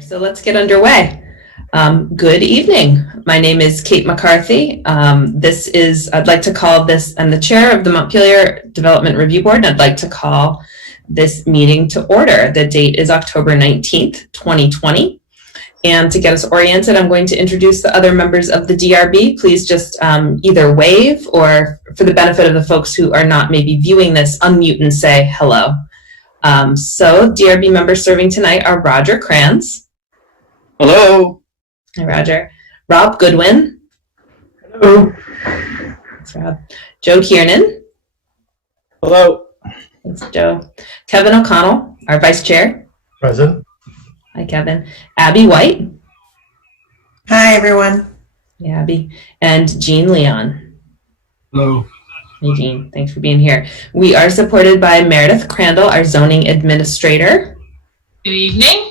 So let's get underway. Good evening. My name is Kate McCarthy. I'd like to call this, I'm the chair of the Montpelier Development Review Board, and I'd like to call this meeting to order. The date is October 19th, 2020. And to get us oriented, I'm going to introduce the other members of the DRB. Please just either wave or, for the benefit of the folks who are not maybe viewing this, unmute and say hello. So DRB members serving tonight are Roger Kranz. Hello. Hi, Roger. Rob Goodwin. Hello. Thanks, Rob. Joe Kiernan. Hello. Thanks, Joe. Kevin O'Connell, our vice chair. Present. Hi, Kevin. Abby White. Hi, everyone. Hey, Abby. And Jean Leon. Hello. Hey, Jean. Thanks for being here. We are supported by Meredith Crandall, our zoning administrator. Good evening.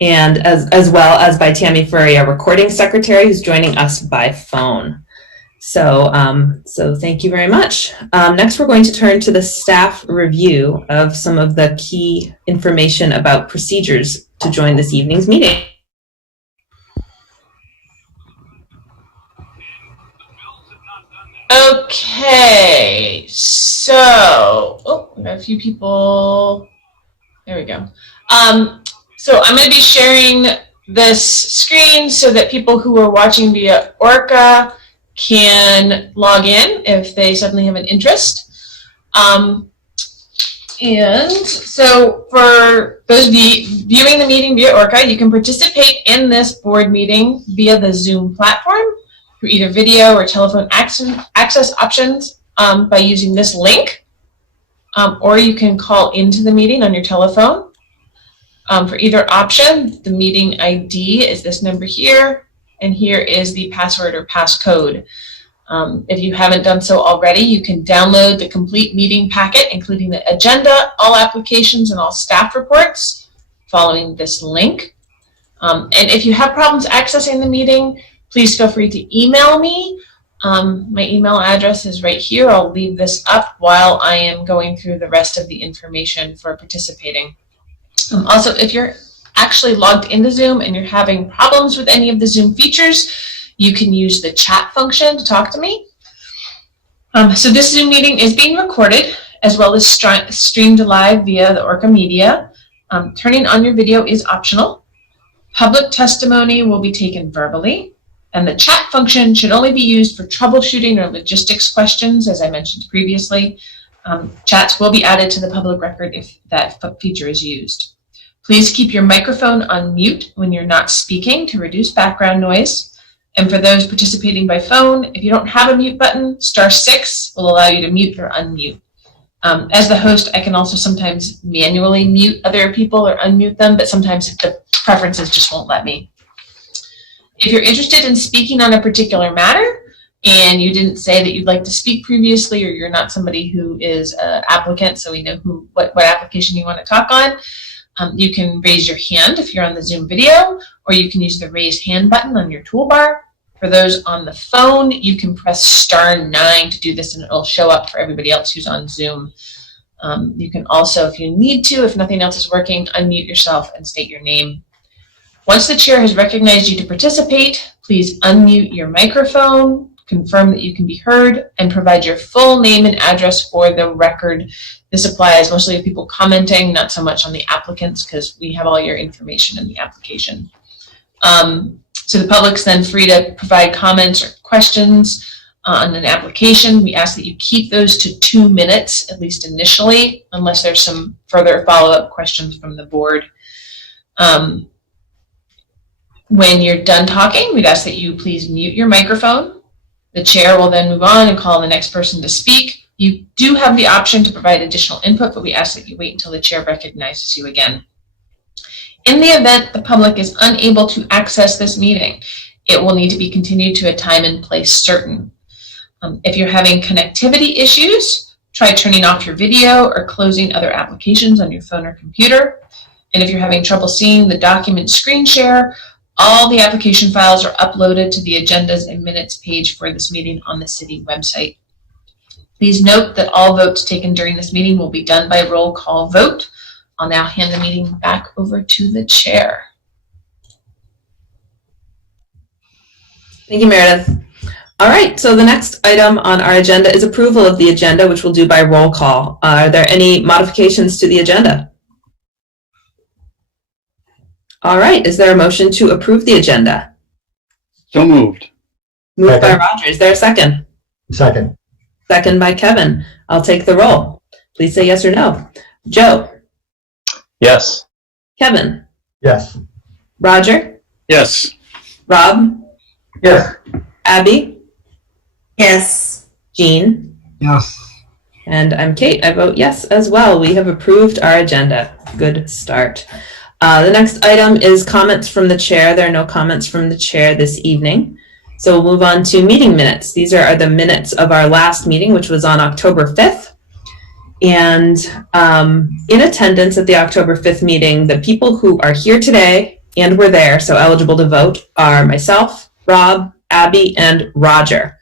And as well as by Tammy Furry, our recording secretary, who's joining us by phone. So thank you very much. Next, we're going to turn to the staff review of some of the key information about procedures to join this evening's meeting. Okay, so, we got a few people. There we go. So I'm going to be sharing this screen so that people who are watching via ORCA can log in if they suddenly have an interest. And so for those viewing the meeting via ORCA, you can participate in this board meeting via the Zoom platform through either video or telephone access options by using this link, or you can call into the meeting on your telephone. For either option, the meeting ID is this number here, and here is the password or passcode. If you haven't done so already, you can download the complete meeting packet, including the agenda, all applications, and all staff reports, following this link. And if you have problems accessing the meeting, please feel free to email me. My email address is right here. I'll leave this up while I am going through the rest of the information for participating. Also, if you're actually logged into Zoom and you're having problems with any of the Zoom features, you can use the chat function to talk to me. So this Zoom meeting is being recorded as well as streamed live via the ORCA media. Turning on your video is optional. Public testimony will be taken verbally, and the chat function should only be used for troubleshooting or logistics questions, as I mentioned previously. Chats will be added to the public record if that feature is used. Please keep your microphone on mute when you're not speaking to reduce background noise. And for those participating by phone, if you don't have a mute button, *6 will allow you to mute or unmute. As the host, I can also sometimes manually mute other people or unmute them, but sometimes the preferences just won't let me. If you're interested in speaking on a particular matter, and you didn't say that you'd like to speak previously, or you're not somebody who is an applicant, so we know what application you want to talk on, you can raise your hand if you're on the Zoom video, or you can use the raise hand button on your toolbar. For those on the phone, you can press *9 to do this, and it'll show up for everybody else who's on Zoom. You can also, if you need to, if nothing else is working, unmute yourself and state your name. Once the chair has recognized you to participate, please unmute your microphone, confirm that you can be heard, and provide your full name and address for the record. This applies mostly to people commenting, not so much on the applicants, because we have all your information in the application. So the public's then free to provide comments or questions on an application. We ask that you keep those to 2 minutes, at least initially, unless there's some further follow-up questions from the board. When you're done talking, we'd ask that you please mute your microphone. The chair will then move on and call the next person to speak. You do have the option to provide additional input, but we ask that you wait until the chair recognizes you again. In the event the public is unable to access this meeting, it will need to be continued to a time and place certain. If you're having connectivity issues, try turning off your video or closing other applications on your phone or computer. And if you're having trouble seeing the document screen share, all the application files are uploaded to the agendas and minutes page for this meeting on the city website. Please note that all votes taken during this meeting will be done by roll call vote. I'll now hand the meeting back over to the chair. Thank you, Meredith. All right, so the next item on our agenda is approval of the agenda, which we'll do by roll call. Are there any modifications to the agenda? All right, is there a motion to approve the agenda? So moved. Moved by Roger. Is there a second? Second. Second by Kevin. I'll take the roll. Please say yes or no. Joe? Yes. Kevin? Yes. Roger? Yes. Rob? Yes. Abby? Yes. Jean? Yes. And I'm Kate. I vote yes as well. We have approved our agenda. Good start. The next item is comments from the chair. There are no comments from the chair this evening. So we'll move on to meeting minutes. These are the minutes of our last meeting, which was on October 5th. And in attendance at the October 5th meeting, the people who are here today and were there, so eligible to vote, are myself, Rob, Abby, and Roger.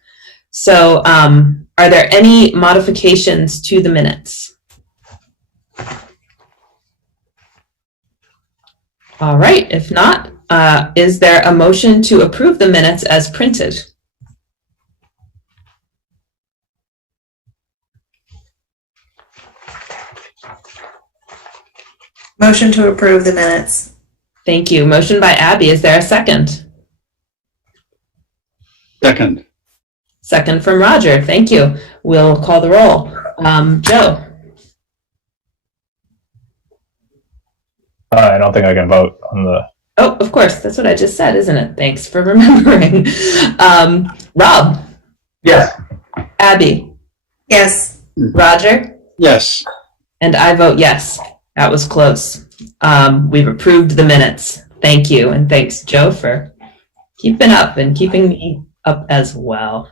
So are there any modifications to the minutes? All right, if not, is there a motion to approve the minutes as printed? Motion to approve the minutes. Thank you. Motion by Abby. Is there a second? Second. Second from Roger. Thank you. We'll call the roll. Joe? I don't think I can vote on the. Oh, of course. That's what I just said, isn't it? Thanks for remembering. Rob? Yes. Abby? Yes. Roger? Yes. And I vote yes. That was close. We've approved the minutes. Thank you. And thanks, Joe, for keeping up and keeping me up as well.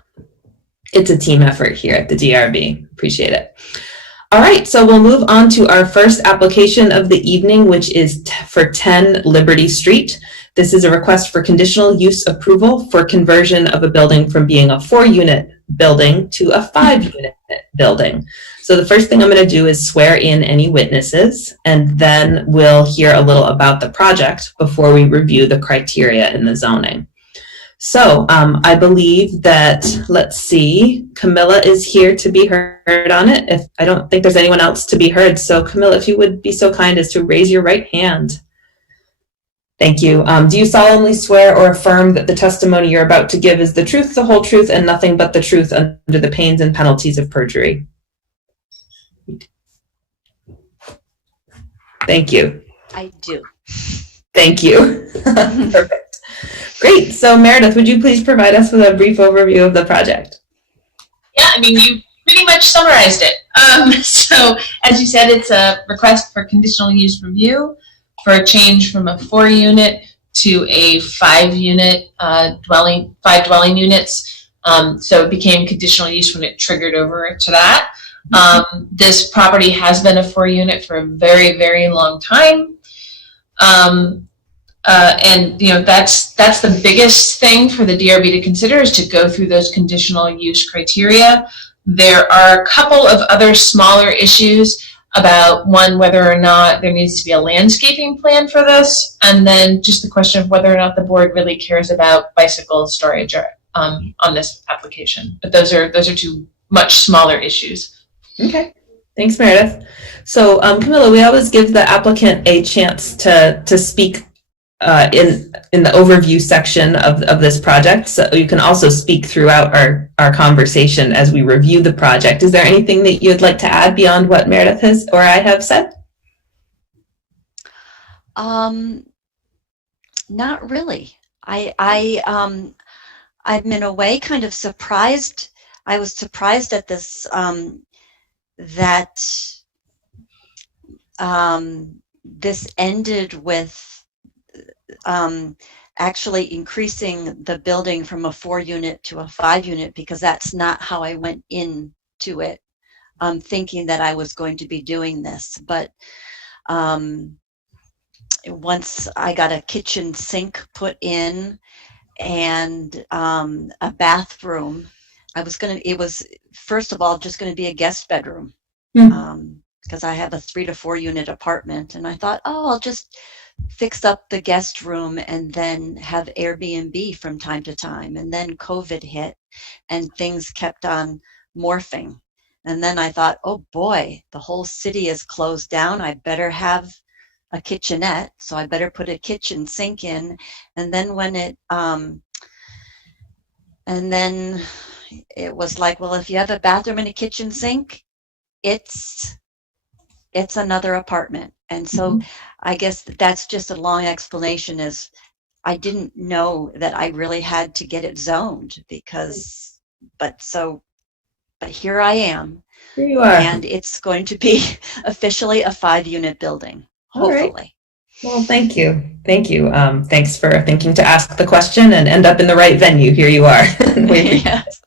It's a team effort here at the DRB. Appreciate it. All right, so we'll move on to our first application of the evening, which is for 10 Liberty Street. This is a request for conditional use approval for conversion of a building from being a 4-unit building to a 5-unit building. So the first thing I'm going to do is swear in any witnesses, and then we'll hear a little about the project before we review the criteria in the zoning. So I believe that, let's see, Camilla is here to be heard on it. I don't think there's anyone else to be heard. So Camilla, if you would be so kind as to raise your right hand. Thank you. Do you solemnly swear or affirm that the testimony you're about to give is the truth, the whole truth, and nothing but the truth under the pains and penalties of perjury? Thank you. I do. Thank you. Perfect. Great. So Meredith, would you please provide us with a brief overview of the project? Yeah, I mean, you pretty much summarized it. So as you said, it's a request for conditional use review for a change from a 4-unit to a 5-unit dwelling, 5 dwelling units. So it became conditional use when it triggered over to that. This property has been a 4-unit for a very, very long time. And you know, that's the biggest thing for the DRB to consider, is to go through those conditional use criteria. There are a couple of other smaller issues about, one, whether or not there needs to be a landscaping plan for this, and then just the question of whether or not the board really cares about bicycle storage or, on this application. But those are two much smaller issues. Okay. Thanks, Meredith. So Camilla, we always give the applicant a chance to speak in the overview section of this project. So you can also speak throughout our conversation as we review the project. Is there anything that you'd like to add beyond what Meredith has or I have said? Not really. I'm in a way kind of surprised. I was surprised at this, that this ended with actually increasing the building from a 4-unit to a 5-unit, because that's not how I went into it, thinking that I was going to be doing this. But once I got a kitchen sink put in and a bathroom, it was first of all just going to be a guest bedroom, because I have a 3 to 4 unit apartment, and I thought, oh, I'll just fix up the guest room and then have Airbnb from time to time. And then COVID hit and things kept on morphing. And then I thought, oh boy, the whole city is closed down. I better have a kitchenette. So I better put a kitchen sink in. And then when it was like, well, if you have a bathroom and a kitchen sink, it's another apartment. And so I guess that's just a long explanation, is I didn't know that I really had to get it zoned but here I am. Here you are. And it's going to be officially a 5-unit building, hopefully. All right. Well, thank you. Thank you. Thanks for thinking to ask the question and end up in the right venue. Here you are. Yes.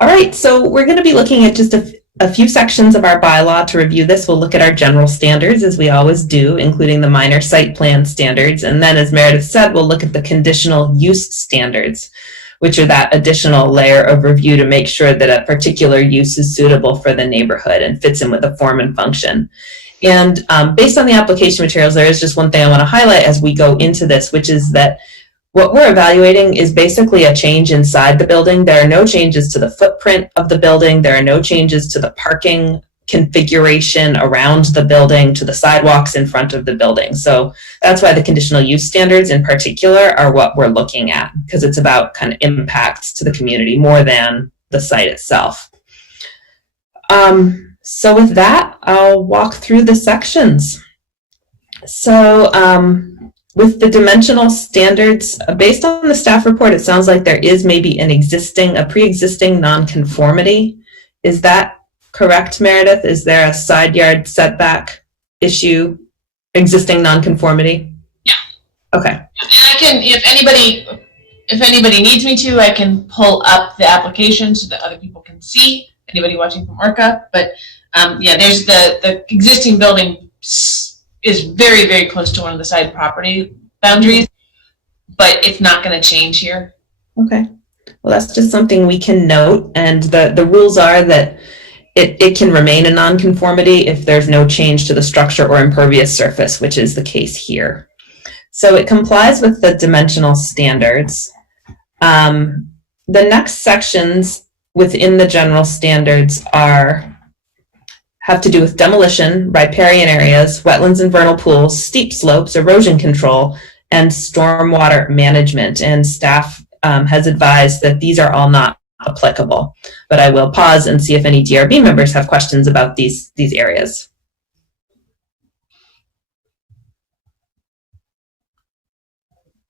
All right. So we're going to be looking at just a few sections of our bylaw to review this. We'll look at our general standards, as we always do, including the minor site plan standards. And then, as Meredith said, we'll look at the conditional use standards, which are that additional layer of review to make sure that a particular use is suitable for the neighborhood and fits in with the form and function. And based on the application materials, there is just one thing I want to highlight as we go into this, which is that what we're evaluating is basically a change inside the building. There are no changes to the footprint of the building. There are no changes to the parking configuration around the building, to the sidewalks in front of the building. So that's why the conditional use standards in particular are what we're looking at, because it's about kind of impacts to the community more than the site itself. So with that, I'll walk through the sections. So with the dimensional standards, based on the staff report, it sounds like there is maybe a pre-existing nonconformity. Is that correct, Meredith? Is there a side yard setback issue, existing nonconformity? Yeah. Okay. And I can, if anybody needs me to, I can pull up the application so that other people can see, anybody watching from ORCA. But yeah, there's the existing building is very, very close to one of the side property boundaries, but it's not going to change here. Okay. Well, that's just something we can note. And the rules are that it can remain a nonconformity if there's no change to the structure or impervious surface, which is the case here. So it complies with the dimensional standards. The next sections within the general standards have to do with demolition, riparian areas, wetlands and vernal pools, steep slopes, erosion control, and stormwater management. And staff has advised that these are all not applicable, but I will pause and see if any DRB members have questions about these areas.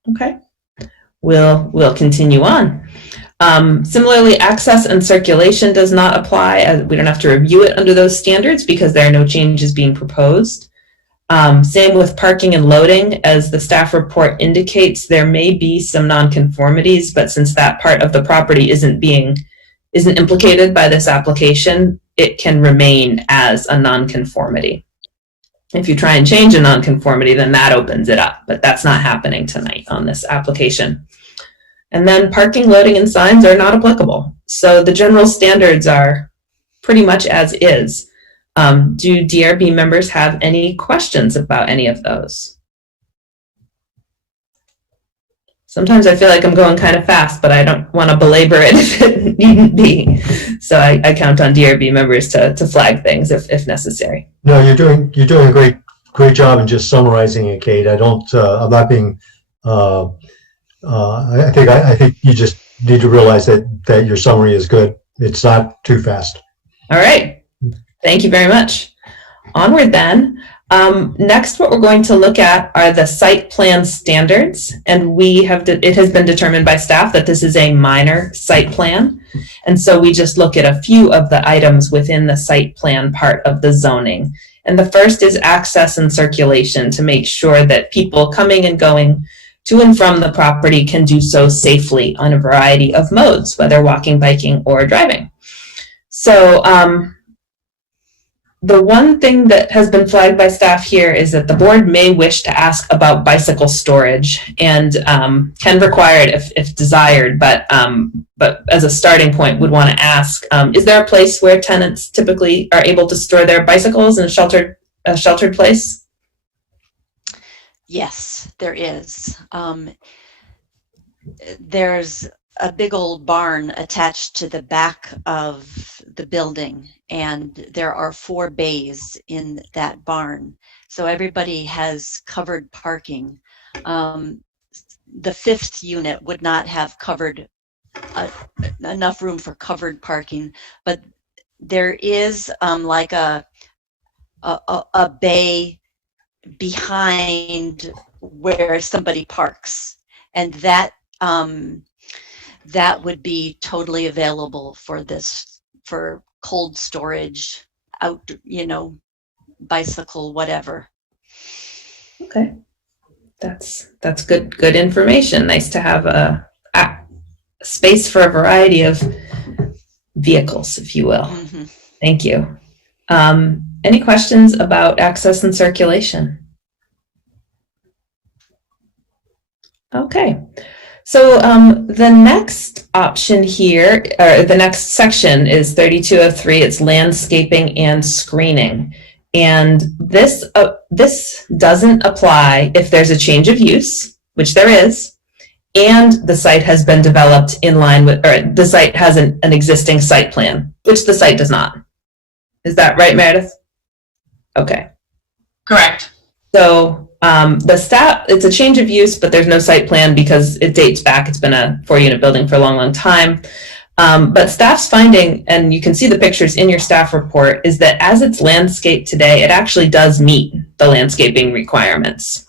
Okay, we'll continue on. Similarly, access and circulation does not apply. We don't have to review it under those standards because there are no changes being proposed. Same with parking and loading. As the staff report indicates, there may be some nonconformities, but since that part of the property isn't implicated by this application, it can remain as a nonconformity. If you try and change a nonconformity, then that opens it up, but that's not happening tonight on this application. And then parking, loading, and signs are not applicable. So the general standards are pretty much as is. Do DRB members have any questions about any of those? Sometimes I feel like I'm going kind of fast, but I don't want to belabor it if it needn't be. So I count on DRB members to flag things if necessary. No, you're doing a great job in just summarizing it, Kate. I'm not being. I think you just need to realize that your summary is good. It's not too fast. All right. Thank you very much. Onward then. Next, what we're going to look at are the site plan standards, and it has been determined by staff that this is a minor site plan, and so we just look at a few of the items within the site plan part of the zoning. And the first is access and circulation, to make sure that people coming and going to and from the property can do so safely on a variety of modes, whether walking, biking, or driving. So the one thing that has been flagged by staff here is that the board may wish to ask about bicycle storage, and can require it if desired, but as a starting point would want to ask, is there a place where tenants typically are able to store their bicycles in a sheltered place? Yes, there is. There's a big old barn attached to the back of the building, and there are 4 bays in that barn. So everybody has covered parking. The 5th unit would not have covered enough room for covered parking, but there is like a bay behind where somebody parks, and that that would be totally available for cold storage, out, bicycle, whatever. Okay. That's good information. Nice to have a space for a variety of vehicles, if you will. Mm-hmm. Thank you. Any questions about access and circulation? Okay. So the next option here, or the next section is 3203. It's landscaping and screening. And this doesn't apply if there's a change of use, which there is, and the site has been developed in line with, or the site has an existing site plan, which the site does not. Is that right, Meredith? Okay. Correct. So the staff, it's a change of use, but there's no site plan because it dates back. It's been a 4-unit building for a long, long time. But staff's finding, and you can see the pictures in your staff report, is that as it's landscaped today, it actually does meet the landscaping requirements.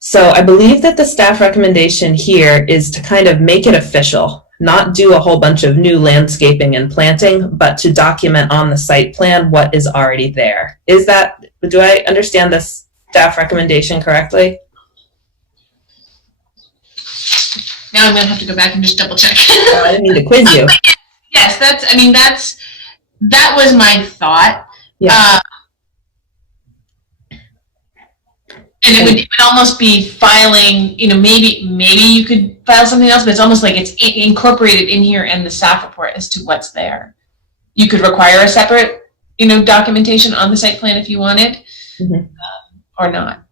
So I believe that the staff recommendation here is to kind of make it official, not do a whole bunch of new landscaping and planting, but to document on the site plan what is already there. Do I understand this staff recommendation correctly? Now I'm going to have to go back and just double check. Oh, I didn't mean to quiz you. Yes, that was my thought. Yeah. And it would almost be filing, maybe you could file something else, but it's almost like it's incorporated in here in the staff report as to what's there. You could require a separate, documentation on the site plan if you wanted, or not.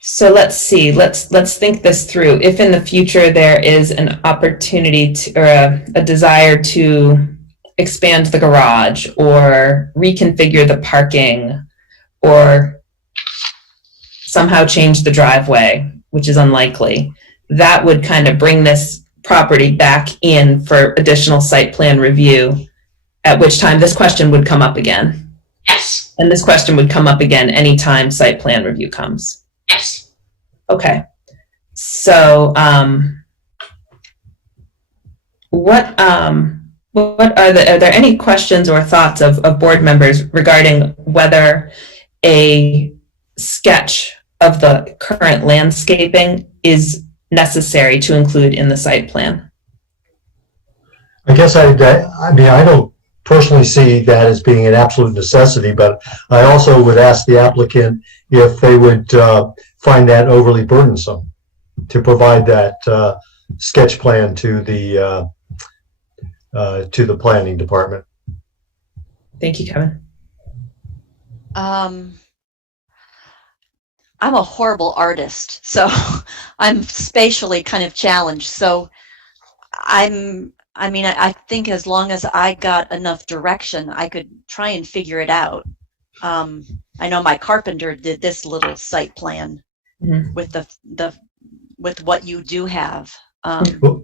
So let's see, let's think this through. If in the future there is an opportunity to, or a desire to expand the garage or reconfigure the parking or somehow change the driveway, which is unlikely, that would kind of bring this property back in for additional site plan review, at which time this question would come up again. Yes. And this question would come up again anytime site plan review comes. Yes. Okay. So are there any questions or thoughts of board members regarding whether a sketch of the current landscaping is necessary to include in the site plan? I guess I don't personally see that as being an absolute necessity, but I also would ask the applicant if they would find that overly burdensome to provide that sketch plan to the planning department. Thank you, Kevin. I'm a horrible artist, so I'm spatially kind of challenged. So I think as long as I got enough direction, I could try and figure it out. I know my carpenter did this little site plan with with what you do have. Well,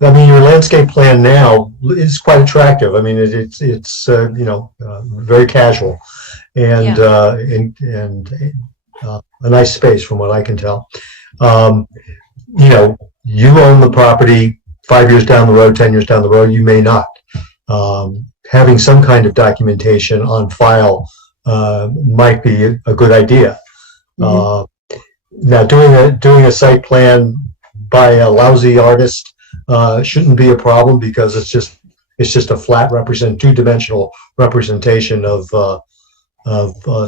your landscape plan now is quite attractive. It's very casual and a nice space from what I can tell. You own the property 5 years down the road, 10 years down the road, you may not. Having some kind of documentation on file might be a good idea. Now, doing a site plan by a lousy artist shouldn't be a problem because it's just a flat two-dimensional representation of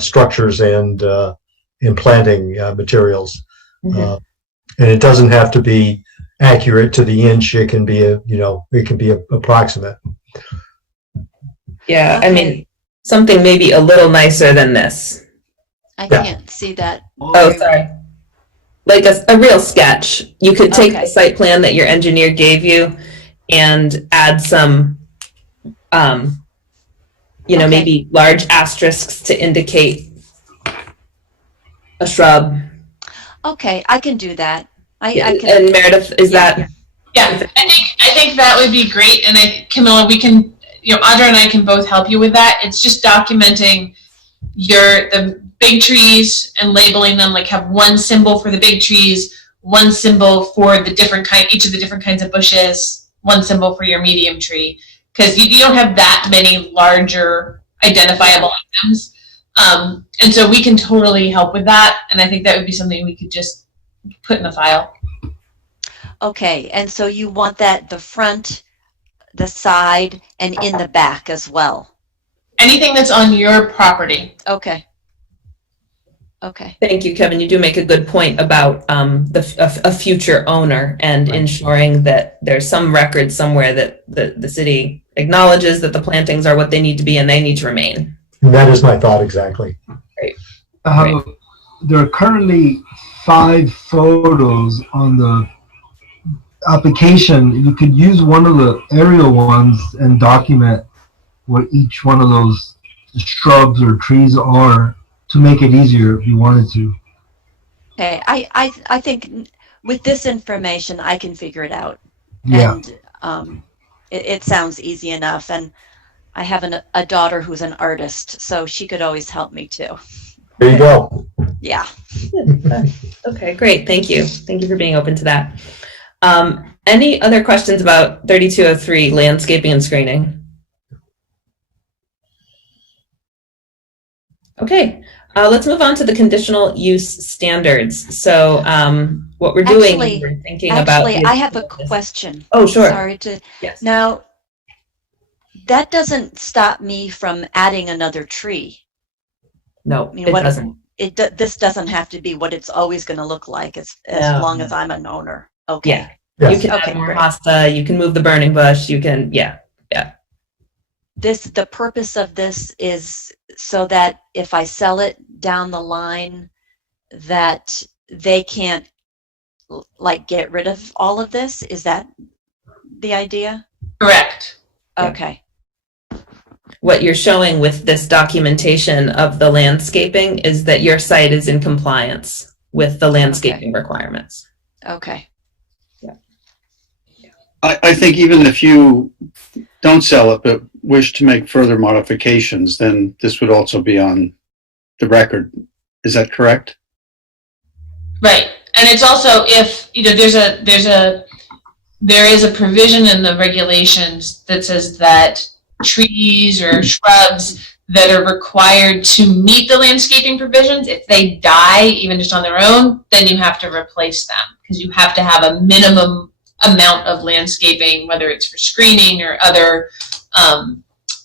structures and planting materials, and it doesn't have to be accurate to the inch. It can be approximate. Yeah, okay. Something maybe a little nicer than this. I Yeah. can't see that. Oh, very well. sorry. Like a real sketch. You could take Okay. the site plan that your engineer gave you and add some, Okay. maybe large asterisks to indicate a shrub. Okay, I can do that. I can. And Meredith, is Yeah. that? Yeah, I think that would be great, and Camilla, we can, Audra and I can both help you with that. It's just documenting the big trees and labeling them, like have one symbol for the big trees, one symbol for the each of the different kinds of bushes, one symbol for your medium tree, because you don't have that many larger identifiable items. And so we can totally help with that, and I think that would be something we could just put in the file. Okay, and so you want that the front, the side, and in the back as well. Anything that's on your property. Okay. Okay. Thank you, Kevin. You do make a good point about a future owner and ensuring that there's some record somewhere that the city acknowledges that the plantings are what they need to be and they need to remain. And that is my thought exactly. There are currently 5 photos on the application. You could use one of the aerial ones and document what each one of those shrubs or trees are to make it easier if you wanted to. Okay, I think with this information I can figure it out. Yeah. And it sounds easy enough, and I have a daughter who's an artist, so she could always help me too. There you go. Yeah. Okay, great. Thank you. Thank you for being open to that. Any other questions about 3203 landscaping and screening? Okay, let's move on to the conditional use standards. So what we're doing, we're thinking about. Actually, I have a question. Oh, sure. Sorry to. Yes. Now, that doesn't stop me from adding another tree. No, I mean, it doesn't. This doesn't have to be what it's always going to look like as long as I'm an owner. Okay. Yeah. Yes. You can Okay, add more great. hosta, you can move the burning bush, you can, yeah. The purpose of this is so that if I sell it down the line, that they can't like get rid of all of this. Is that the idea? Correct. Yeah. Okay. What you're showing with this documentation of the landscaping is that your site is in compliance with the landscaping requirements. Okay. I think even if you don't sell it but wish to make further modifications, then this would also be on the record. Is that correct? Right, and it's also if there is a provision in the regulations that says that trees or shrubs that are required to meet the landscaping provisions, if they die even just on their own, then you have to replace them because you have to have a minimum amount of landscaping, whether it's for screening or other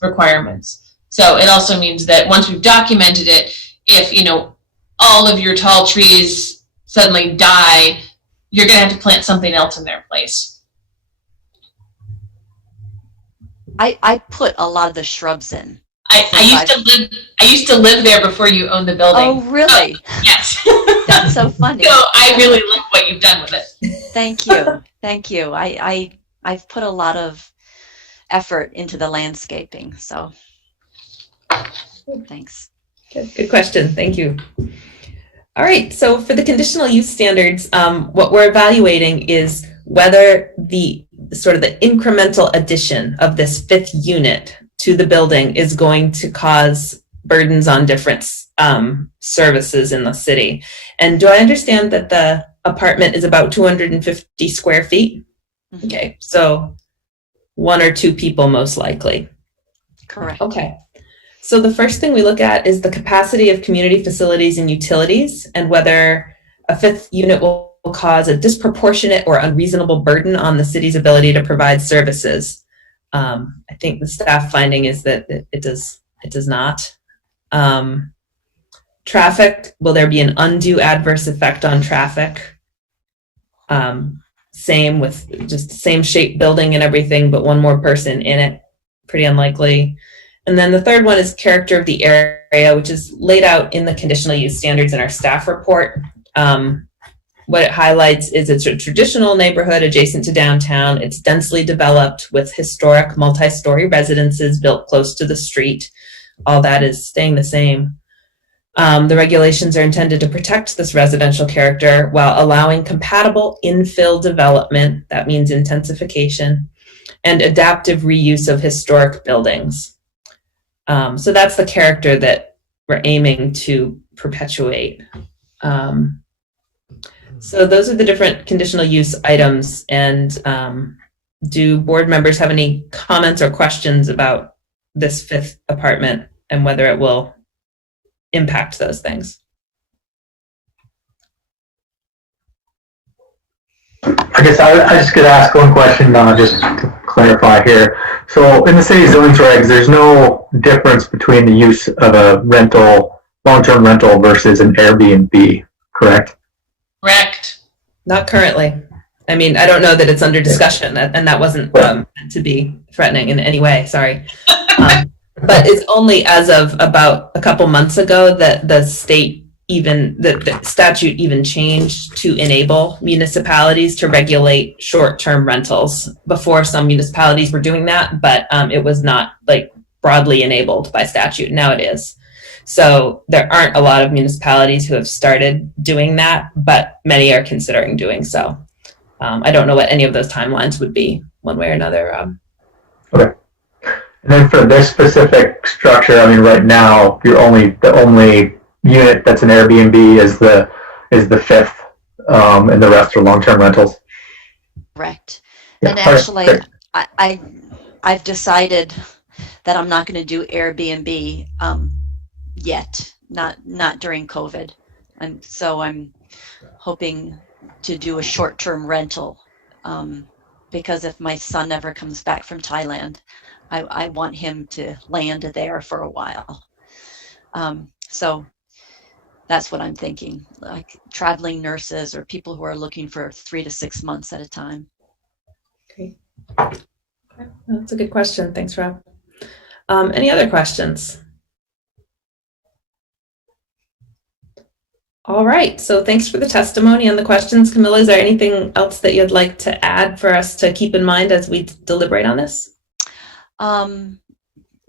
requirements. So it also means that once we've documented it, if all of your tall trees suddenly die, you're going to have to plant something else in their place. I put a lot of the shrubs in. I used to live there before you owned the building. Oh, really? Yes. That's so funny. So I really like what you've done with it. Thank you. Thank you. I've put a lot of effort into the landscaping, so thanks. Good question. Thank you. All right. So for the conditional use standards, what we're evaluating is whether the incremental addition of this 5th unit to the building is going to cause burdens on different services in the city. And do I understand that the apartment is about 250 square feet? Mm-hmm. Okay, so 1 or 2 people most likely. Correct. Okay, so the first thing we look at is the capacity of community facilities and utilities and whether a 5th unit will cause a disproportionate or unreasonable burden on the city's ability to provide services. I think the staff finding is that it does not. Traffic, will there be an undue adverse effect on traffic? Same with just same shape building and everything, but 1 more person in it, pretty unlikely. And then the third one is character of the area, which is laid out in the conditional use standards in our staff report. What it highlights is it's a traditional neighborhood adjacent to downtown. It's densely developed with historic multi-story residences built close to the street. All that is staying the same. The regulations are intended to protect this residential character while allowing compatible infill development, that means intensification, and adaptive reuse of historic buildings. So that's the character that we're aiming to perpetuate. So those are the different conditional use items. And do board members have any comments or questions about this fifth apartment and whether it will impact those things? I guess I just could ask one question, just to clarify here. So in the city zoning regs, there's no difference between the use of a rental, long-term rental versus an Airbnb, correct? Correct. Not currently. I mean, I don't know that it's under discussion, and that wasn't meant to be threatening in any way, sorry. But it's only as of about a couple months ago that the statute even changed to enable municipalities to regulate short-term rentals. Before, some municipalities were doing that, but it was not like broadly enabled by statute. Now it is. So there aren't a lot of municipalities who have started doing that, but many are considering doing so. I don't know what any of those timelines would be one way or another. Okay. And then for this specific structure, I mean, right now, the only unit that's an Airbnb is the fifth, and the rest are long-term rentals. Correct. Yeah, and actually, I've decided that I'm not going to do Airbnb yet, not during COVID. So I'm hoping to do a short-term rental, because if my son ever comes back from Thailand, I want him to land there for a while. So that's what I'm thinking, like traveling nurses or people who are looking for 3 to 6 months at a time. Great. That's a good question. Thanks, Rob. Any other questions? All right, so thanks for the testimony and the questions. Camilla, is there anything else that you'd like to add for us to keep in mind as we deliberate on this? I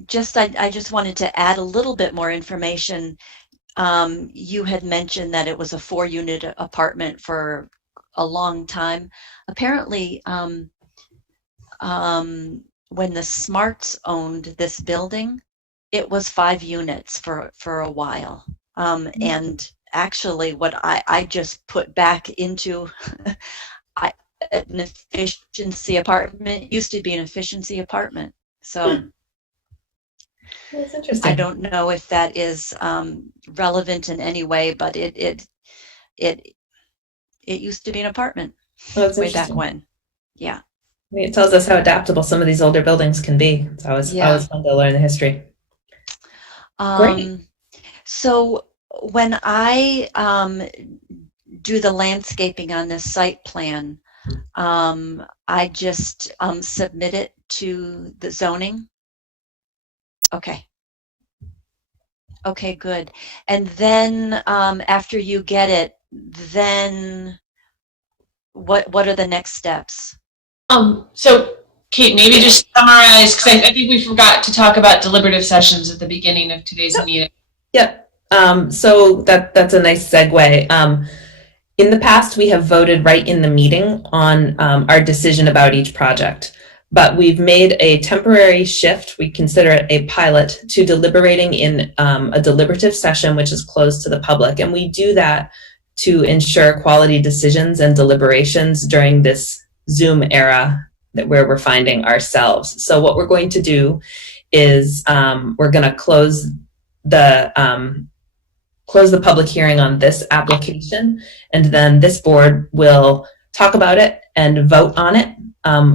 just wanted to add a little bit more information. You had mentioned that it was a 4-unit apartment for a long time. Apparently, when the Smarts owned this building, it was 5 units for a while. And actually what I just put back into an efficiency apartment used to be an efficiency apartment. So that's interesting. I don't know if that is relevant in any way, but it used to be an apartment way back when. Yeah. I mean, it tells us how adaptable some of these older buildings can be. It's always fun to learn the history. Great. So when I do the landscaping on this site plan, I just submit it to the zoning. Okay. Okay, good. And then after you get it, then what are the next steps? So Kate, maybe just summarize, because I think we forgot to talk about deliberative sessions at the beginning of today's meeting. Yep. So that's a nice segue. In the past, we have voted right in the meeting on our decision about each project, but we've made a temporary shift. We consider it a pilot to deliberating in a deliberative session, which is closed to the public. And we do that to ensure quality decisions and deliberations during this Zoom era where we're finding ourselves. So what we're going to do is we're going to close the public hearing on this application, and then this board will talk about it and vote on it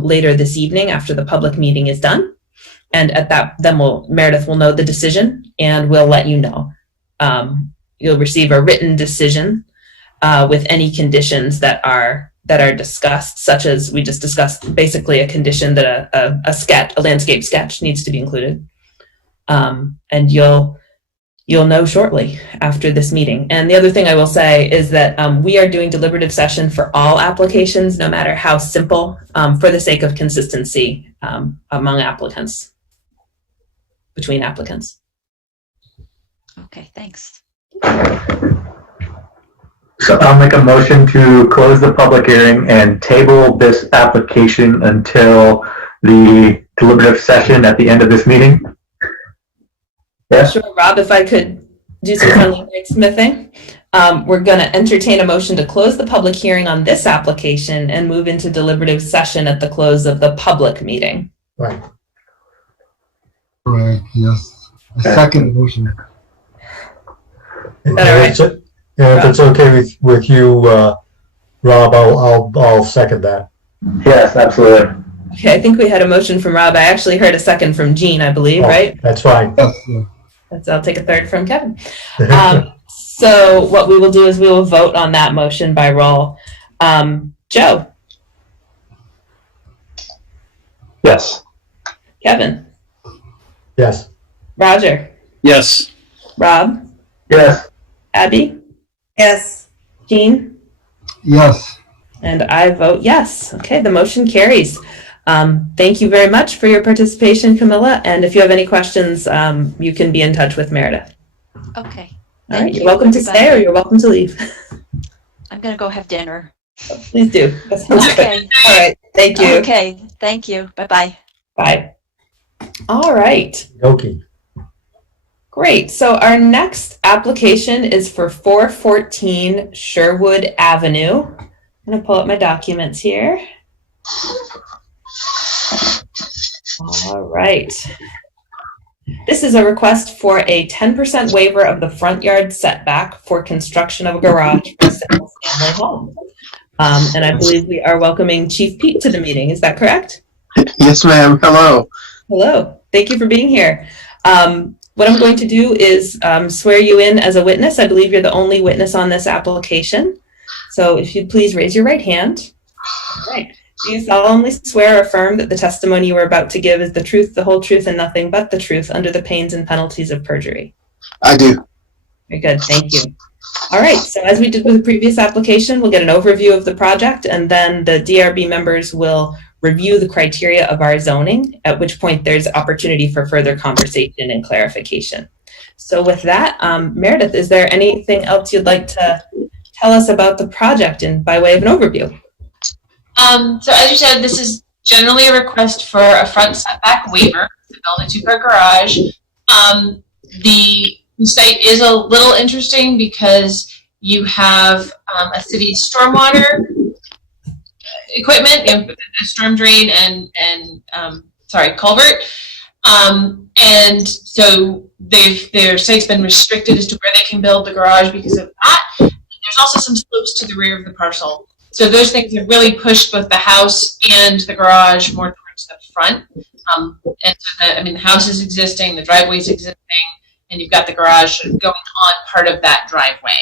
later this evening after the public meeting is done. And at that, then Meredith will know the decision, and we'll let you know. You'll receive a written decision with any conditions that are discussed, such as we just discussed, basically a condition that a landscape sketch needs to be included. And you'll know shortly after this meeting. And the other thing I will say is that we are doing deliberative session for all applications, no matter how simple, for the sake of consistency among applicants, between applicants. Okay, thanks. So I'll make a motion to close the public hearing and table this application until the deliberative session at the end of this meeting. Yes? Sure, Rob, if I could do some friendly wordsmithing. We're going to entertain a motion to close the public hearing on this application and move into deliberative session at the close of the public meeting. Right. Correct, yes. A second motion. And All right. if it's okay with you, Rob, I'll second that. Yes, absolutely. Okay, I think we had a motion from Rob. I actually heard a second from Jean, I believe, Oh, right? That's fine. Yes, yeah. I'll take a third from Kevin. So what we will do is we will vote on that motion by roll. Joe, Yes. Kevin, Yes. Roger, Yes. Rob, Yes. Abby, Yes. Jean, Yes. and I vote yes. Okay, the motion carries. Thank you very much for your participation, Camilla. And if you have any questions, you can be in touch with Meredith. Okay. All Thank right, you're you, welcome to stay or everybody. you're welcome to leave. I'm going to go have dinner. Please do. That sounds good. Okay. All right, thank you. Okay. Thank you. Bye-bye. Bye. All right. Okay. Great. So our next application is for 414 Sherwood Avenue. I'm going to pull up my documents here. All right. This is a request for a 10% waiver of the front yard setback for construction of a garage for a single-family home. And I believe we are welcoming Chief Pete to the meeting. Is that correct? Yes, ma'am. Hello. Hello. Thank you for being here. What I'm going to do is swear you in as a witness. I believe you're the only witness on this application. So if you'd please raise your right hand. All right. Do you solemnly swear or affirm that the testimony you are about to give is the truth, the whole truth, and nothing but the truth under the pains and penalties of perjury? I do. Very good. Thank you. All right. So as we did with the previous application, we'll get an overview of the project, and then the DRB members will review the criteria of our zoning, at which point there's opportunity for further conversation and clarification. So with that, Meredith, is there anything else you'd like to tell us about the project and by way of an overview? So as you said, this is generally a request for a front setback waiver to build a two-car garage. The site is a little interesting because you have a city stormwater equipment, a storm drain and culvert. And so their site's been restricted as to where they can build the garage because of that. There's also some slopes to the rear of the parcel. So those things have really pushed both the house and the garage more towards the front. And so the house is existing, the driveway is existing, and you've got the garage going on part of that driveway.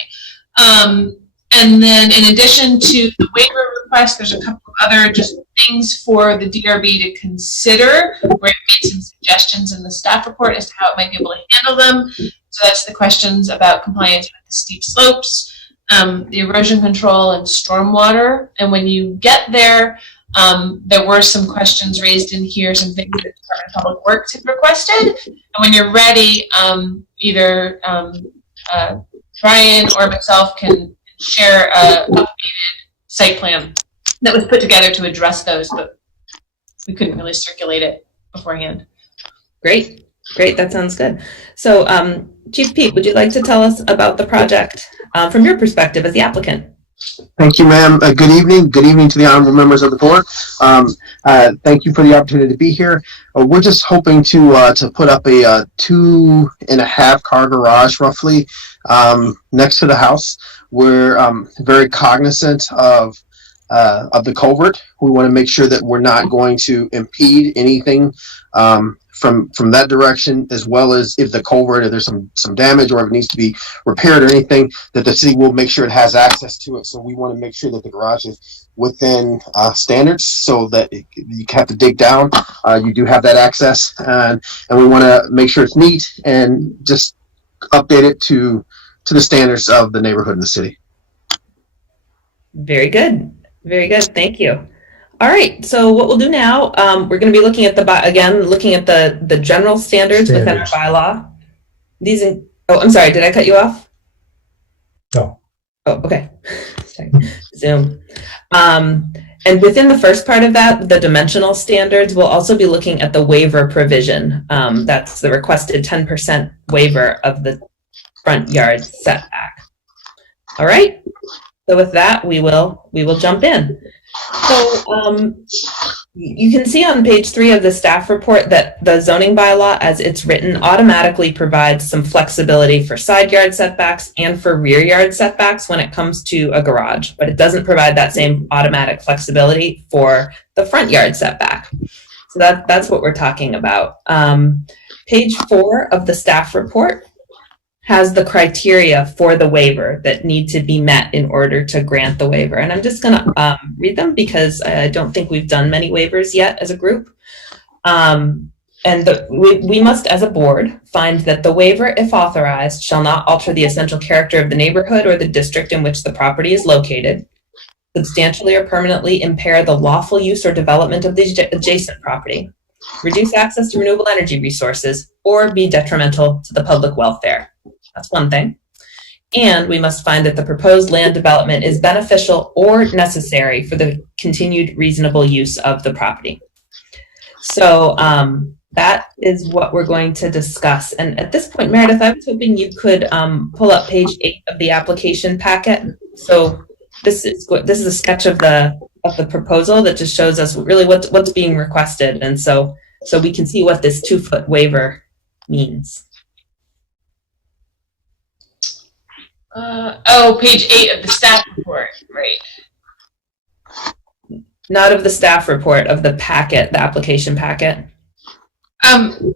And then in addition to the waiver request, there's a couple of other just things for the DRB to consider, where it made some suggestions in the staff report as to how it might be able to handle them. So that's the questions about compliance with the steep slopes, the erosion control and stormwater. And when you get there, there were some questions raised in here, some things that the Department of Public Works had requested. And when you're ready, either Brian or myself can share a updated site plan that was put together to address those, but we couldn't really circulate it beforehand. Great. Great. That sounds good. So Chief Pete, would you like to tell us about the project from your perspective as the applicant? Thank you, ma'am. Good evening. Good evening to the honorable members of the board. Thank you for the opportunity to be here. We're just hoping to put up a 2.5 car garage roughly next to the house. We're very cognizant of the culvert. We want to make sure that we're not going to impede anything from that direction, as well as if the culvert, if there's some damage or if it needs to be repaired or anything, that the city will make sure it has access to it. So we want to make sure that the garage is within standards, so that you have to dig down. You do have that access, and we want to make sure it's neat and just update it to the standards of the neighborhood and the city. Very good. Very good. Thank you. All right. So what we'll do now, we're going to be looking at looking at the general standards within our bylaw. Oh, I'm sorry. Did I cut you off? No. Oh, okay. Sorry. Zoom. And within the first part of that, the dimensional standards, we'll also be looking at the waiver provision. That's the requested 10% waiver of the front yard setback. All right. So with that, we will jump in. So you can see on page 3 of the staff report that the zoning bylaw as it's written automatically provides some flexibility for side yard setbacks and for rear yard setbacks when it comes to a garage, but it doesn't provide that same automatic flexibility for the front yard setback. So that's what we're talking about. Page 4 of the staff report has the criteria for the waiver that need to be met in order to grant the waiver. And I'm just going to read them because I don't think we've done many waivers yet as a group. We must, as a board, find that the waiver, if authorized, shall not alter the essential character of the neighborhood or the district in which the property is located, substantially or permanently impair the lawful use or development of the adjacent property, reduce access to renewable energy resources, or be detrimental to the public welfare. That's one thing. And we must find that the proposed land development is beneficial or necessary for the continued reasonable use of the property. So that is what we're going to discuss. And at this point, Meredith, I was hoping you could pull up page 8 of the application packet. So this is a sketch of the proposal that just shows us really what's being requested, and so we can see what this 2-foot waiver means. Page 8 of the staff report, right? Not of the staff report, of the packet, the application packet. Oh,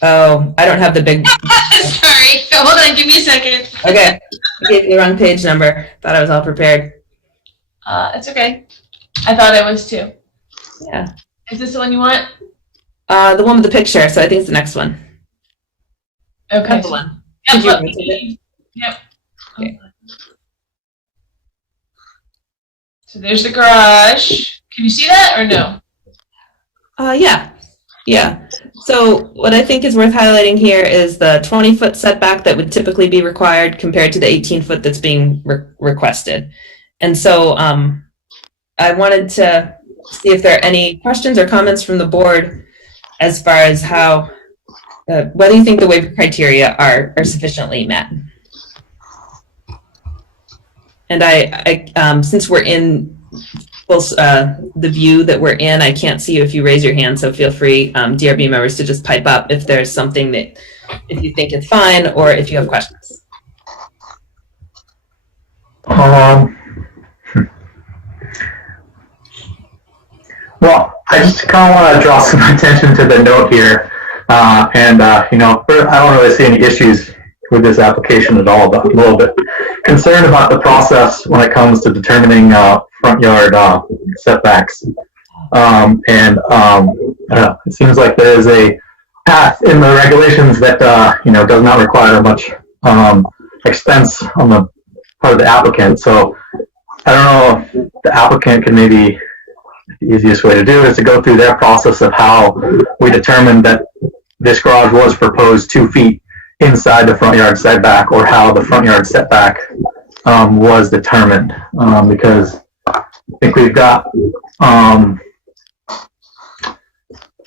I don't have the big. Sorry, hold on, give me a second. Okay, I gave you the wrong page number. Thought I was all prepared. It's okay. I thought I was too. Yeah. Is this the one you want? The one with the picture, so I think it's the next one. Okay. That's the one. Yep. Okay. So there's the garage. Can you see that or no? Yeah. So what I think is worth highlighting here is the 20-foot setback that would typically be required compared to the 18-foot that's being requested. And so I wanted to see if there are any questions or comments from the board as far as how whether you think the waiver criteria are sufficiently met. And I since we're in the view that we're in, I can't see you if you raise your hand, so feel free, DRB members, to just pipe up if there's something that, if you think it's fine, or if you have questions. Well, I just kind of want to draw some attention to the note here. I don't really see any issues with this application at all, but I'm a little bit concerned about the process when it comes to determining front yard setbacks. It seems like there is a path in the regulations that does not require much expense on the part of the applicant. So I don't know if the applicant can maybe, the easiest way to do it is to go through their process of how we determined that this garage was proposed 2 feet inside the front yard setback, or how the front yard setback was determined, because I think we've got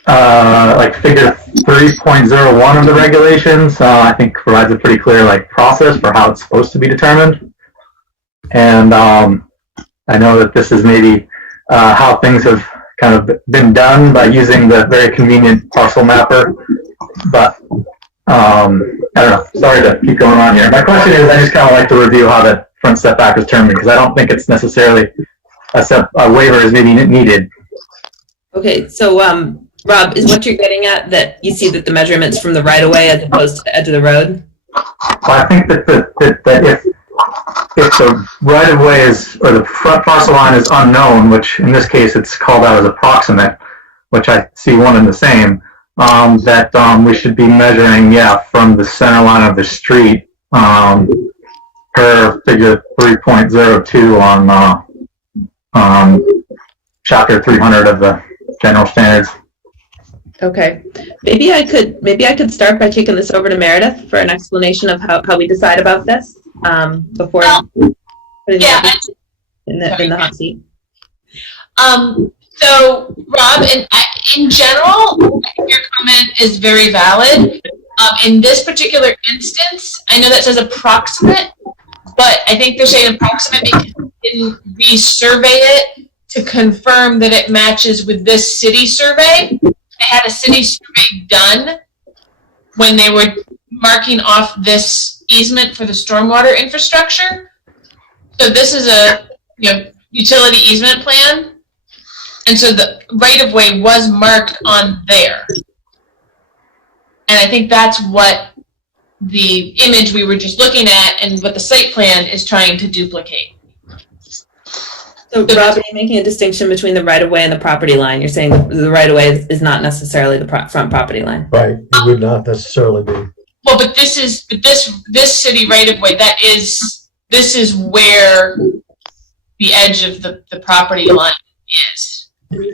like figure 3.01 of the regulations, I think provides a pretty clear process for how it's supposed to be determined. And I know that this is maybe how things have kind of been done by using the very convenient parcel mapper, but I don't know. Sorry to keep going on here. My question is, I just kind of like to review how the front setback is determined, because I don't think it's necessarily a waiver is maybe needed. Okay, so Rob, is what you're getting at that you see that the measurements from the right of way as opposed to the edge of the road? Well, I think that if the right of way is, or the front parcel line is unknown, which in this case it's called out as approximate, which I see one and the same, that we should be measuring, from the center line of the street, per figure 3.02 on chapter 300 of the general standards. Okay, maybe I could start by taking this over to Meredith for an explanation of how we decide about this before putting in the hot seat. So Rob, in general, I think your comment is very valid. In this particular instance, I know that says approximate, but I think they're saying approximate because we didn't resurvey it to confirm that it matches with this city survey. They had a city survey done when they were marking off this easement for the stormwater infrastructure. So this is a utility easement plan. And so the right-of-way was marked on there. And I think that's what the image we were just looking at and what the site plan is trying to duplicate. So Rob, are you making a distinction between the right-of-way and the property line? You're saying the right-of-way is not necessarily the front property line. Right, it would not necessarily be. Well, but this city right-of-way, this is where the edge of the property line is.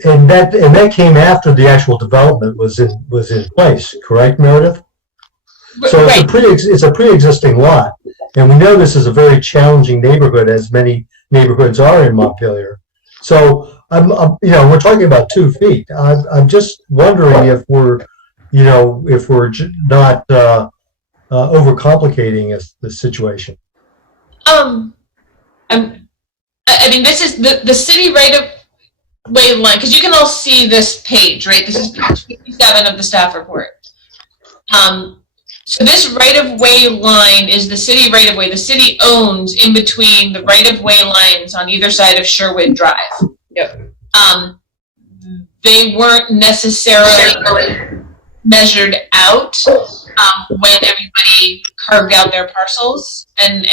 And that came after the actual development was in place, correct, Meredith? So Right. it's a pre-existing lot, and we know this is a very challenging neighborhood, as many neighborhoods are in Montpelier. So we're talking about 2 feet. I'm just wondering if we're not overcomplicating the situation. I mean, this is the city right-of-way line, because you can all see this page, right? This is page 57 of the staff report. So this right-of-way line is the city right-of-way. The city owns in between the right-of-way lines on either side of Sherwood Drive. Yep. They weren't necessarily measured out when everybody carved out their parcels and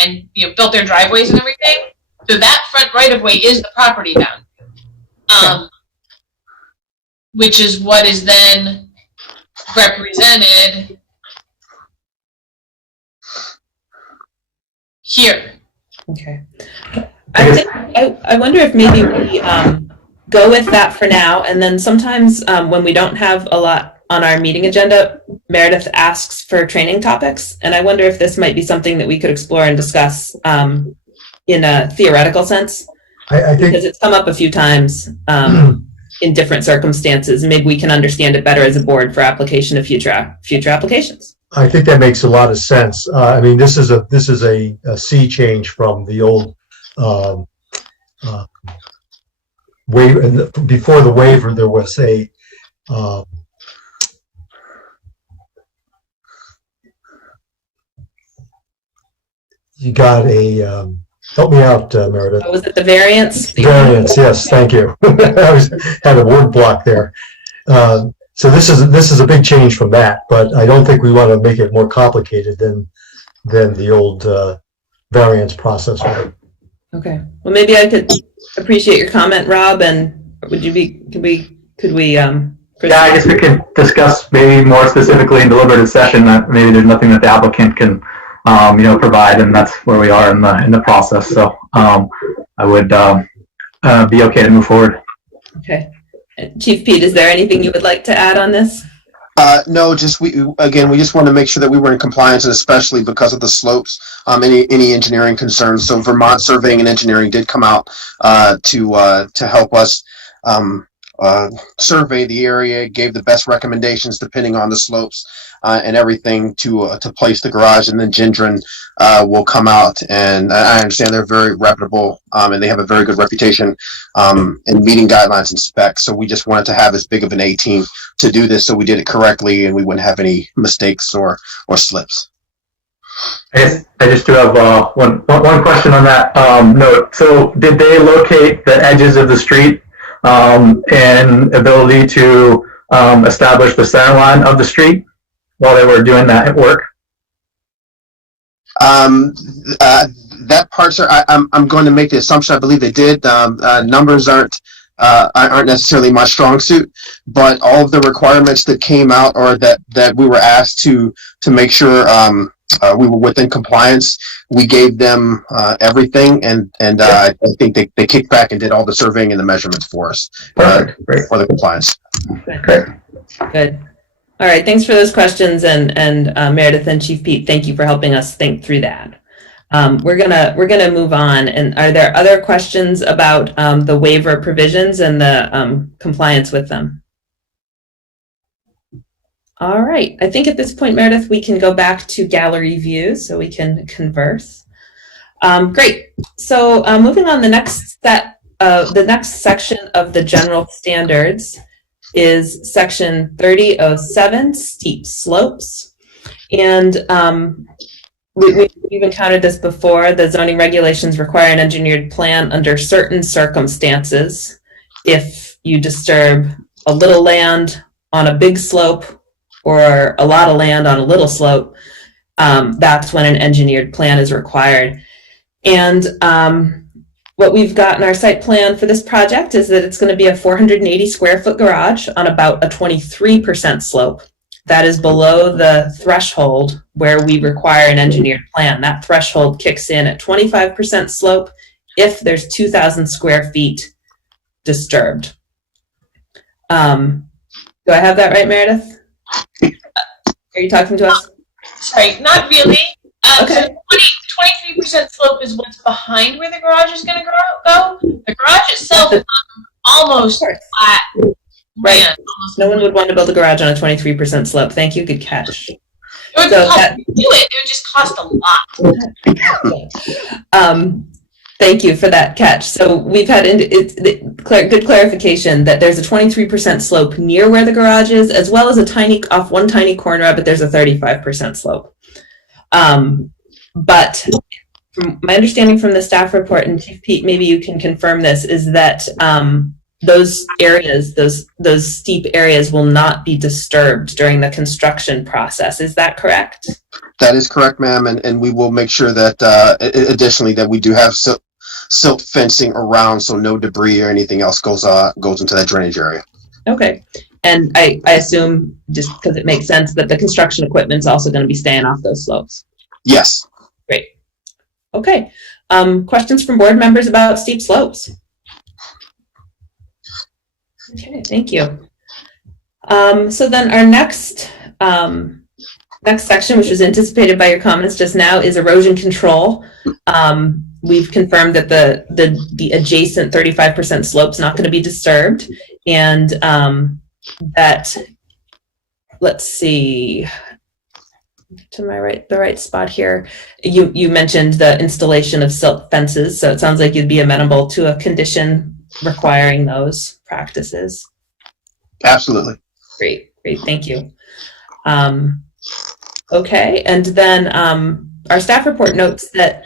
built their driveways and everything. So that front right-of-way is the property boundary, which is what is then represented here. Okay. I wonder if maybe we go with that for now, and then sometimes when we don't have a lot on our meeting agenda, Meredith asks for training topics, and I wonder if this might be something that we could explore and discuss in a theoretical sense. I think because it's come up a few times in different circumstances. Maybe we can understand it better as a board for application of future applications. I think that makes a lot of sense. I mean, this is a sea change from the old waiver. Before the waiver, there was a you got a help me out, Meredith. Was it the variance? Variance, yes, thank you. I had a word block there. So this is a big change from that, but I don't think we want to make it more complicated than the old variance process. Okay. Well, maybe I could appreciate your comment, Rob. And could we? Yeah, I guess we could discuss maybe more specifically in deliberative session that maybe there's nothing that the applicant can provide, and that's where we are in the process. So I would be okay to move forward. Okay. Chief Pete, is there anything you would like to add on this? No, we just want to make sure that we were in compliance, and especially because of the slopes, any engineering concerns. So Vermont Surveying and Engineering did come out to help us survey the area, gave the best recommendations depending on the slopes and everything to place the garage, and then Gendron will come out, and I understand they're very reputable and they have a very good reputation in meeting guidelines and specs. So we just wanted to have as big of an A team to do this, so we did it correctly and we wouldn't have any mistakes or slips. I just do have one question on that note. So did they locate the edges of the street and ability to establish the center line of the street while they were doing that work? That part, sir, I'm going to make the assumption I believe they did. Numbers aren't necessarily my strong suit, but all of the requirements that came out or that we were asked to make sure we were within compliance, we gave them everything, and I think they kicked back and did all the surveying and the measurements for us. Perfect. Great. For the compliance. Great. Good. All right. Thanks for those questions, and Meredith and Chief Pete, thank you for helping us think through that. We're gonna move on. And are there other questions about the waiver provisions and the compliance with them? All right. I think at this point, Meredith, we can go back to gallery view so we can converse. Great. So moving on, the next section of the general standards is section 3007, steep slopes. And we've encountered this before. The zoning regulations require an engineered plan under certain circumstances. If you disturb a little land on a big slope or a lot of land on a little slope, that's when an engineered plan is required. And what we've got in our site plan for this project is that it's going to be a 480 square foot garage on about a 23% slope. That is below the threshold where we require an engineered plan. That threshold kicks in at 25% slope if there's 2,000 square feet disturbed. Do I have that right, Meredith? Are you talking to us? Sorry, not really. Okay. So 23% slope is what's behind where the garage is going to go. The garage itself is almost flat. Right. Land. No one would want to build a garage on a 23% slope. Thank you. Good catch. It would cost to do it. It would just cost a lot. Thank you for that catch. So we've had good clarification that there's a 23% slope near where the garage is, as well as off one tiny corner, but there's a 35% slope. But from my understanding from the staff report, and Chief Pete, maybe you can confirm this, is that those areas, those steep areas will not be disturbed during the construction process. Is that correct? That is correct, ma'am, and we will make sure that additionally that we do have silt fencing around so no debris or anything else goes into that drainage area. Okay. And I assume, just because it makes sense, that the construction equipment's also going to be staying off those slopes. Yes. Great. Okay. Questions from board members about steep slopes? Okay, thank you. So then our next section, which was anticipated by your comments just now, is erosion control. We've confirmed that the adjacent 35% slope is not going to be disturbed, and that, let's see, to my right, the right spot here, you mentioned the installation of silt fences, so it sounds like you'd be amenable to a condition requiring those practices. Absolutely. Great, thank you. Okay, and then our staff report notes that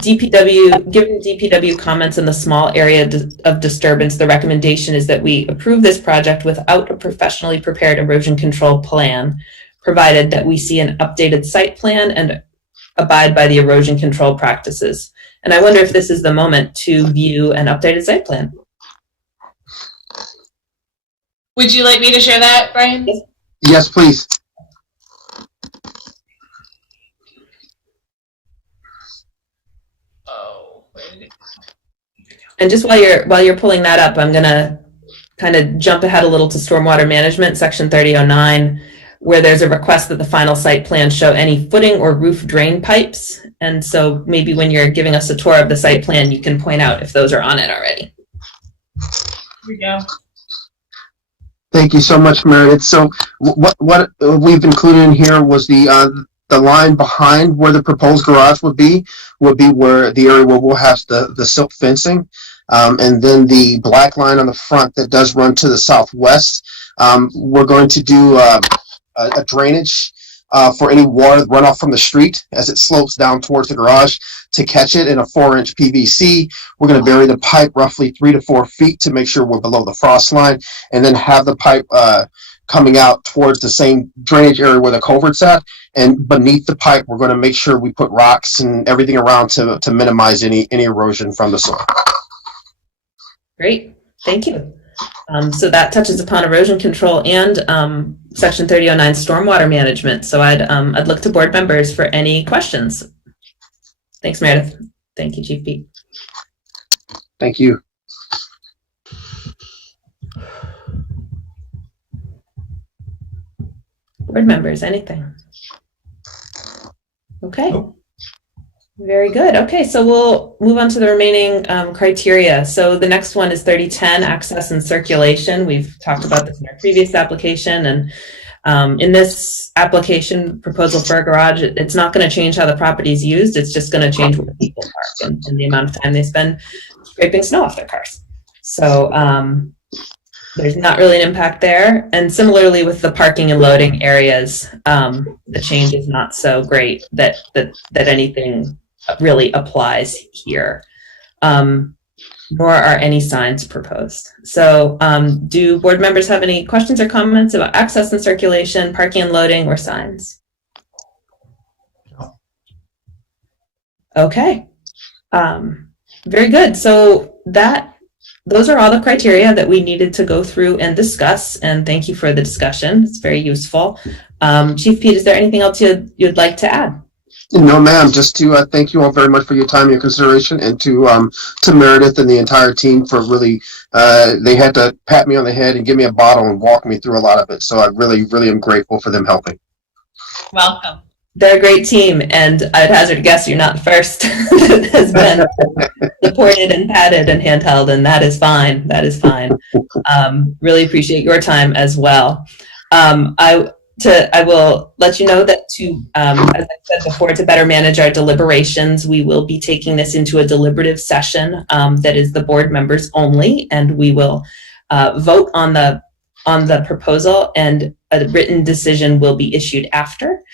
given DPW comments in the small area of disturbance, the recommendation is that we approve this project without a professionally prepared erosion control plan, provided that we see an updated site plan and abide by the erosion control practices. And I wonder if this is the moment to view an updated site plan. Would you like me to share that, Brian? Yes, please. Oh, where did it go? And just while you're pulling that up, I'm gonna kind of jump ahead a little to stormwater management, section 3009, where there's a request that the final site plan show any footing or roof drain pipes. And so maybe when you're giving us a tour of the site plan, you can point out if those are on it already. Here we go. Thank you so much, Meredith. So what we've included in here was the line behind where the proposed garage would be where the area where we'll have the silt fencing. And then the black line on the front that does run to the southwest, we're going to do a drainage for any water runoff from the street as it slopes down towards the garage to catch it in a 4-inch PVC. We're going to bury the pipe roughly 3 to 4 feet to make sure we're below the frost line, and then have the pipe coming out towards the same drainage area where the culvert's at. And beneath the pipe, we're going to make sure we put rocks and everything around to minimize any erosion from the soil. Great, thank you. So that touches upon erosion control and Section 3009 stormwater management. So I'd look to board members for any questions. Thanks, Meredith. Thank you, Chief Pete. Thank you. Board members, anything? Okay. Very good. Okay, so we'll move on to the remaining criteria. So the next one is 3010, access and circulation. We've talked about this in our previous application, and in this application proposal for a garage, it's not going to change how the property is used. It's just going to change where people park and the amount of time they spend scraping snow off their cars. So there's not really an impact there. And similarly with the parking and loading areas, the change is not so great that anything really applies here, nor are any signs proposed. So do board members have any questions or comments about access and circulation, parking and loading, or signs? Okay, very good. So those are all the criteria that we needed to go through and discuss, and thank you for the discussion. It's very useful. Chief Pete, is there anything else you'd like to add? No, ma'am. Just to thank you all very much for your time and your consideration, and to Meredith and the entire team for really, they had to pat me on the head and give me a bottle and walk me through a lot of it. So I really, really am grateful for them helping. Welcome. They're a great team, and I'd hazard a guess you're not the first that has been supported and patted and handheld, and that is fine. That is fine. Really appreciate your time as well. I will let you know that as I said before, to better manage our deliberations, we will be taking this into a deliberative session that is the board members only, and we will vote on the proposal, and a written decision will be issued after.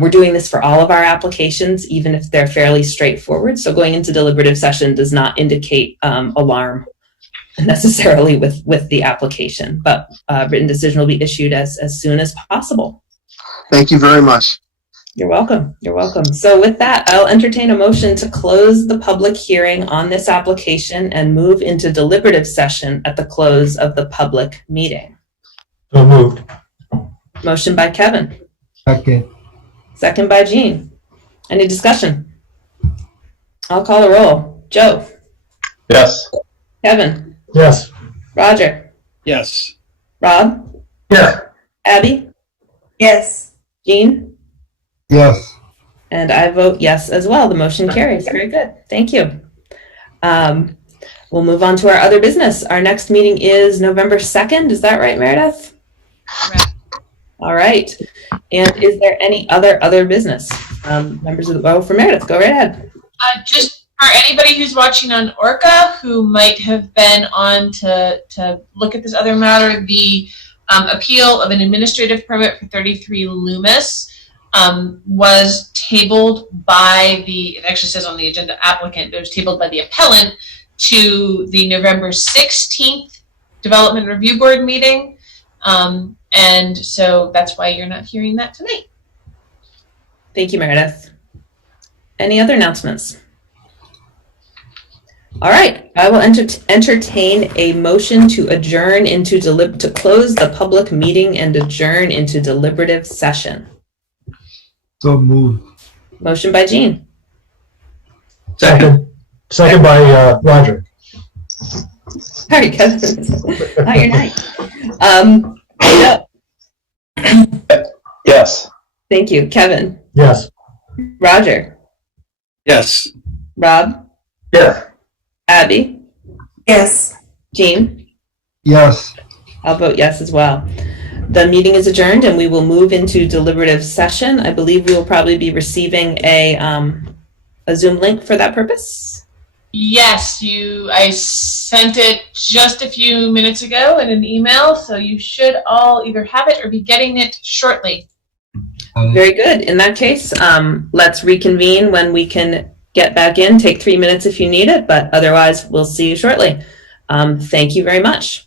We're doing this for all of our applications, even if they're fairly straightforward. So going into deliberative session does not indicate alarm necessarily with the application, but written decision will be issued as soon as possible. Thank you very much. You're welcome. You're welcome. So with that, I'll entertain a motion to close the public hearing on this application and move into deliberative session at the close of the public meeting. So moved. Motion by Kevin. Second. Second by Jean. Any discussion? I'll call a roll. Joe. Yes. Kevin. Yes. Roger. Yes. Rob. Yes. Abby. Yes. Jean. Yes. And I vote yes as well. The motion carries. Very good. Thank you. We'll move on to our other business. Our next meeting is November 2nd. Is that right, Meredith? Correct. All right. And is there any other business? Members of the, for Meredith, go right ahead. Just for anybody who's watching on ORCA who might have been on to look at this other matter, the appeal of an administrative permit for 33 Loomis was tabled by it actually says on the agenda applicant, but it was tabled by the appellant to the November 16th Development Review Board meeting. And so that's why you're not hearing that tonight. Thank you, Meredith. Any other announcements? All right, I will entertain a motion to adjourn into to close the public meeting and adjourn into deliberative session. So moved. Motion by Jean. Second. Second by Roger. Sorry, Kevin. Not your night. No. Yes. Thank you, Kevin. Yes. Roger. Yes. Rob. Yes. Abby. Yes. Jean. Yes. I'll vote yes as well. The meeting is adjourned and we will move into deliberative session. I believe we will probably be receiving a Zoom link for that purpose. Yes, I sent it just a few minutes ago in an email, so you should all either have it or be getting it shortly. Very good. In that case, let's reconvene when we can get back in. Take 3 minutes if you need it, but otherwise we'll see you shortly. Thank you very much.